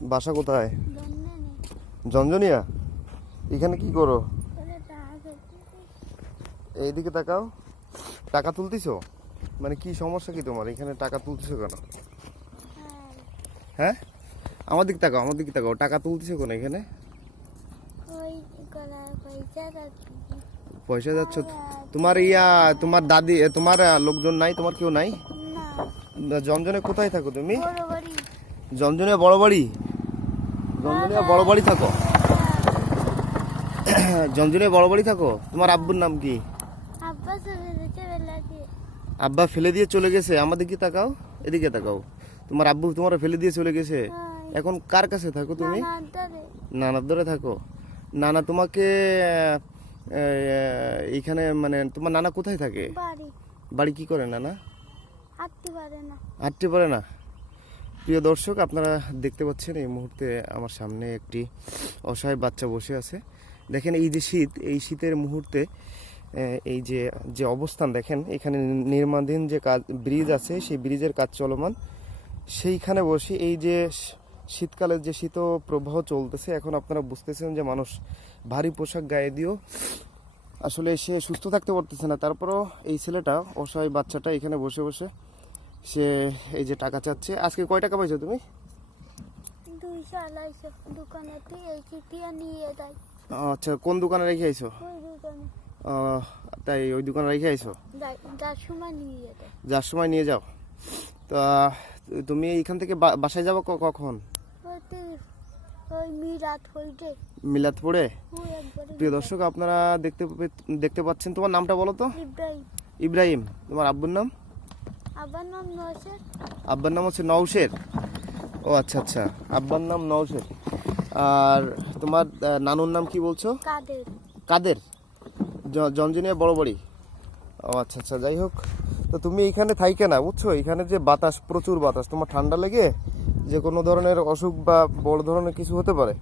বাসা কোথায়? জঞ্জনিয়া? এখানে কি করো? এইদিকে তাকাও। টাকা তুলতিছো? মানে কি সমস্যা কি তোমার? এখানে টাকা তুলতিছো কেন? হ্যাঁ। হ্যাঁ? আমার দিক তাকাও আমার দিক তাকাও। টাকা তুলতিছো কেন এখানে? পয়সা যাচ্ছ তোমার ইয়া তোমার দাদি তোমার লোকজন নাই? তোমার কেউ নাই? না। জঞ্জনে কোথায় থাকো তুমি? বড় বাড়ি বড়? বাড়ি জঞ্জনে বড় বাড়ি থাকো। জঞ্জনে বড় বাড়ি থাকো? তোমার আব্বুর নাম কি? আব্বা ফেলে দিয়ে। চলে গেছে আমাদের কি তাকাও এদিকে তাকাও। তোমার আব্বু তোমার ফেলে দিয়ে চলে গেছে? এখন কার কাছে থাকো তুমি? নানার ধরে থাকো। নানা তোমাকে এইখানে মানে তোমার নানা কোথায় থাকে? বাড়ি। বাড়ি কি করে নানা? হাঁটতে পারে না। হাঁটতে পারে না? প্রিয় দর্শক, আপনারা দেখতে পাচ্ছেন এই মুহূর্তে আমার সামনে একটি অসহায় বাচ্চা বসে আছে। দেখেন এই যে শীত, এই শীতের মুহূর্তে এই যে যে অবস্থান দেখেন, এখানে নির্মাণাধীন যে কাজ, ব্রিজ আছে, সেই ব্রিজের কাজ চলমান। সেইখানে বসে এই যে শীতকালের যে শীত প্রবাহ চলতেছে, এখন আপনারা বুঝতেছেন যে মানুষ ভারী পোশাক গায়ে দিয়েও আসলে সে সুস্থ থাকতে পারতেছে না। তারপরও এই ছেলেটা, অসহায় বাচ্চাটা এখানে বসে বসে সে এই যে টাকা চাচ্ছে। আজকে কয় টাকা পাইছো তুমি? দুইশো আড়াইশো নিয়ে আচ্ছা কোন দোকানে রেখে আইছো? তাই ওই দোকানে রেখে আইছো? যার সময় নিয়ে যাও। তা তুমি এইখান থেকে বাসায় যাব কখন? মিলাদ পড়ে প্রিয় দর্শক আপনারা দেখতে দেখতে পাচ্ছেন। তোমার নামটা বলো তো? ইব্রাহিম। ইব্রাহিম। তোমার আব্বুর নাম? আব্বার নাম হচ্ছে নওশের? ও আচ্ছা আচ্ছা। আব্বার নাম নওশের। আর তোমার নানুর নাম কি বলছো? কাদের। কাদের? জঞ্জনিয়া বড় বাড়ি ও আচ্ছা আচ্ছা যাই হোক। তো তুমি এখানে থাইকে না বুঝছ? এখানে যে বাতাস প্রচুর বাতাস। তোমার ঠান্ডা লেগে যে কোনো ধরনের অসুখ বা বড় ধরনের কিছু হতে পারে।